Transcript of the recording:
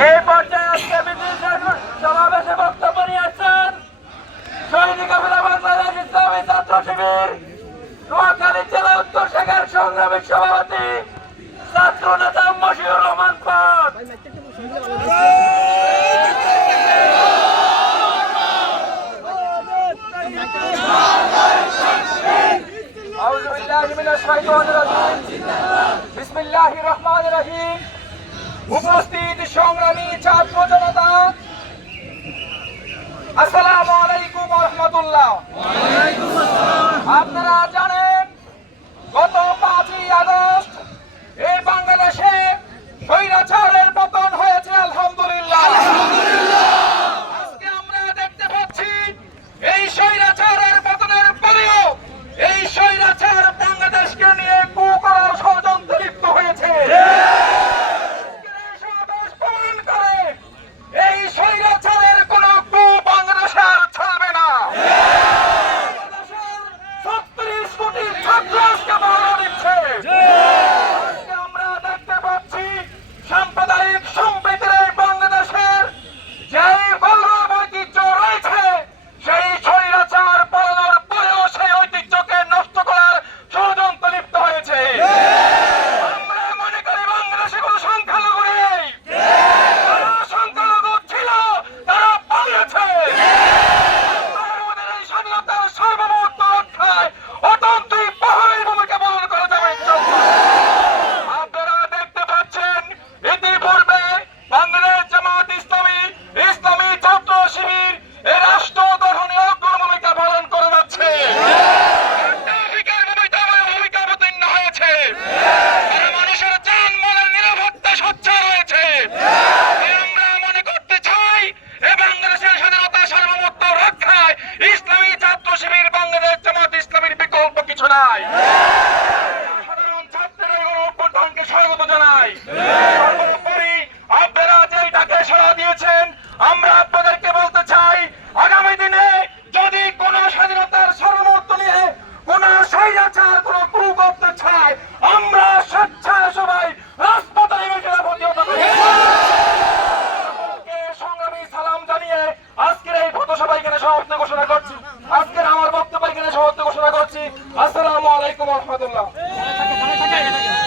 এই পর্যায়ে আজকে বিজয় সমাবেশে বক্তব্য নিয়ে আসছেন শহীদ কাবিলা বাংলাদেশ ইসলামী ছাত্র শিবির, নোয়াখালী জেলা উত্তর শাখার সংগ্রামী সভাপতি ছাত্র নেতা মশিউর রহমান খান أعوذ بالله من الشيطان الرجيم بسم الله الرحمن الرحيم উপস্থিত সংগ্রামী ছাত্র জনতা। আসসালাম আলাইকুম রহমতুল্লাহ। আপনারা জানেন জানাই। সাধারণ ছাত্রের অভ্যর্থনকে স্বাগত জানাই। সর্বোপরি আপনারা যে সাড়া দিয়েছেন, আমরা আপনাদেরকে বলতে চাই, আগামী দিনে যদি কোন স্বাধীনতার সর্বমত নিয়ে কোন স্বৈরাচার, কোন কুরু করতে চায় আমরা স্বেচ্ছায় সবাই রাজপথে নেমে সেটা প্রতিহত সংগ্রামী সালাম জানিয়ে আজকের এই পথসভা এখানে সমাপ্ত রহমতুল্লাহ